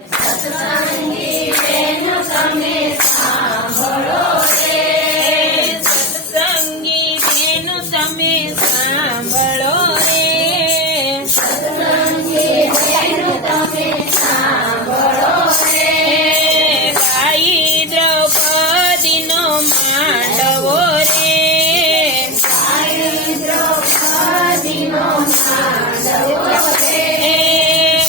સત્સંગી બહેનો તમે સાંભળો રે, સત્સંગી બહેનો તમે સાંભળો રે, સત્સંગી બહેનો તમે સાંભળો રે. ગાઈ દ્રૌપદીનો માંડવો રે, ગાઈ દ્રૌપદીનો માંડવો રે.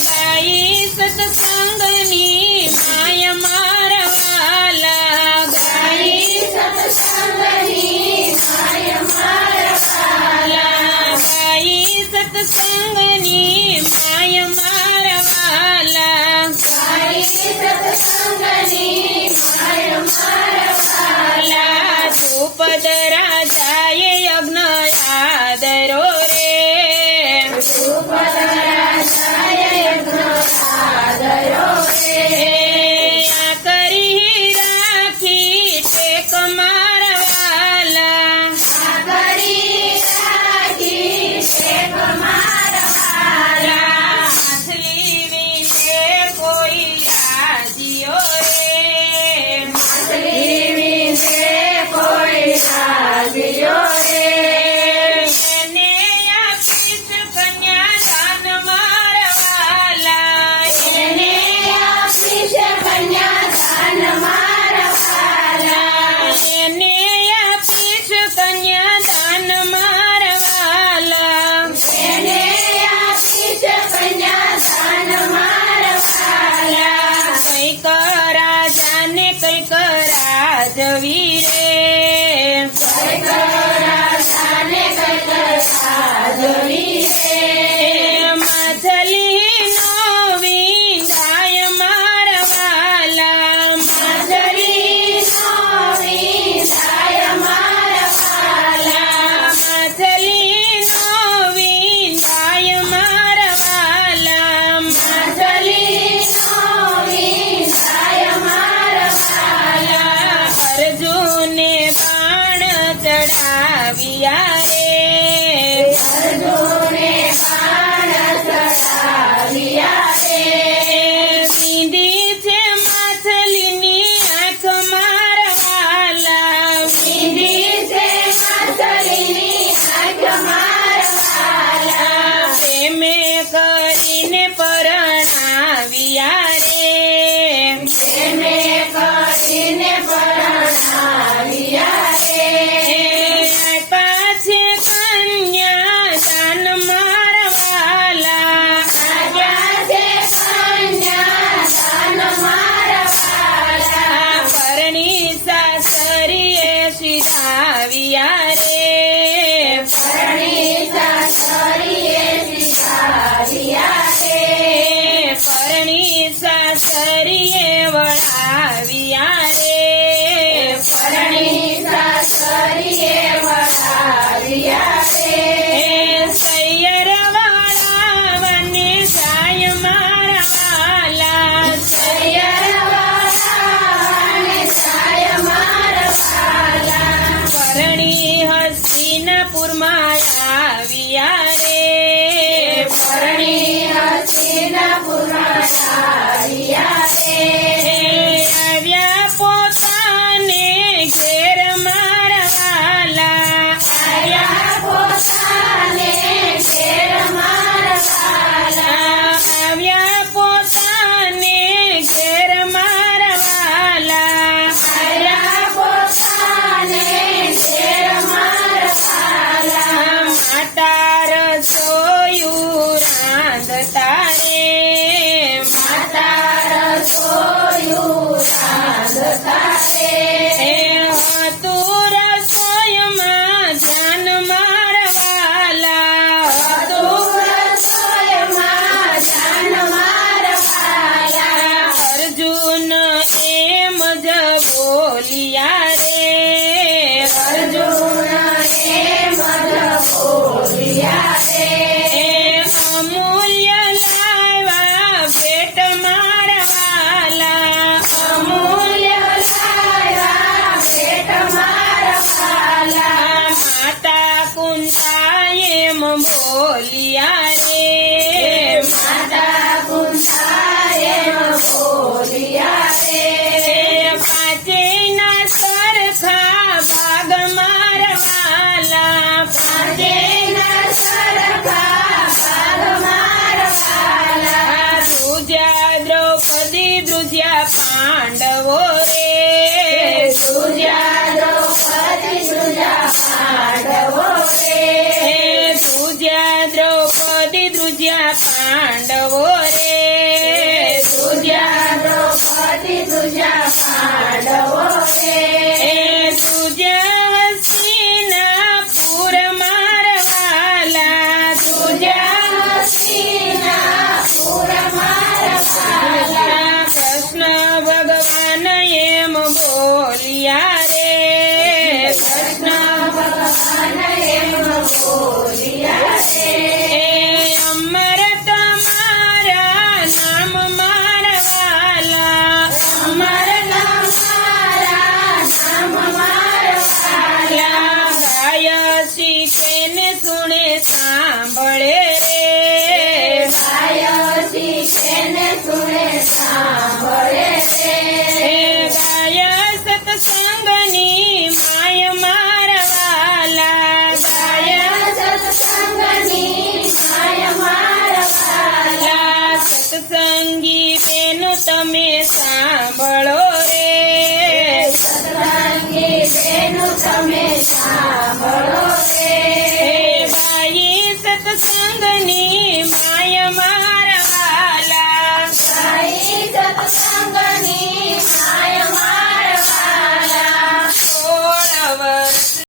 ગાઈ સત્સંગની માય મારવાલા, ગાઈ સત્સંગની માય મારવાલા, ગાઈ સત્સંગની માય મારવાલા, ગાઈ સત્સંગની માય મારવાલા. દ્રુપદ રાજાએ યજ્ઞ આદરો રે, દ્રુપદ રાજાએ યજ્ઞ આદરો રે. આ કરી રાખી ટેક મારવાલા, આ કરી રાખી ટેક મારવાલા. માછલી વિશે કોઈ રાજીઓ રે, માછલી વિશે કોઈ રાજીઓ રે. એને આપીશ કન્યાદાન મારવાલા, એને આપીશ કન્યાદાન મારવાલા, એને આપીશ કન્યાદાન મારવાલા, એને આપીશ કન્યાદાન મારવાલા. કંઈક રાજાને કંઈક રાજવી રે, કંઈક રાજાને કંઈક રાજવી રે. માછલીનો વિંદાય મારવાલા, માછલીનો વિંદાય મારવાલા, માછલીનો વિંદાય મારવાલા, માછલીનો વિંદાય મારવાલા. અર્જુને બાણ ચડાવ્યા રે, અર્જુને બાણ ચડાવ્યા રે. વીંધી છે માછલીની આંખ મારવાલા, વીંધી છે માછલીની આંખ મારવાલા. પ્રેમે કરીને પરણાવ્યા રે, પ્રેમે કરીને પરણાવ્યા રે. પાછે કન્યાદાન મારવાલા, પાછે કન્યાદાન મારવાલા. પરણી સાસરીએ સીધાવ્યા રે, પરણી સાસરીએ સીધાવ્યા રે. પરણી સાસરીએ વળાવ્યા રે, પરણી સાસરીએ વળાવ્યા રે. સૈયર વાળાવાને સાય મારવાલા, સૈયર વાળાવાને સાય મારવાલા. પરણી હસ્તિનાપુરમાં આવ્યા રે, પરણી હસ્તિનાપુરમાં આવ્યા રે. આવ્યા પોત દ્રૌપદી ધ્રુજ્યા પાંડવો રે ધ્રુજ્યા દ્રૌપદી ધ્રુજા પાંડવો રે ધ્રુજ્યા દ્રૌપદી ધ્રુજ્યા પાંડવો રે ધ્રુજ્યા દ્રૌપદી ધ્રુજા પાંડવો રે ધ્રુજ્યા હસ્તિનાપુર મારવાલા ધ્રુજ્યા હસ્તિનાપુર મારવાલા કૃષ્ણ ભગવાન એમ બોલ્યા રે કૃષ્ણ ભગવાન એમ બોલ્યા રે અમર તમારા નામ મારવાલા અમર નામ મારા નામ મારવાલા ગાય શીખે ને સુણે સાંભળે રે ગાય શીખે ને સુણે સાંભળે રે ગાય સત્સંગની માય મારવાલા ગાય સત્સંગની માય મારવાલા સત્સંગી બેનો તમે સાંભળો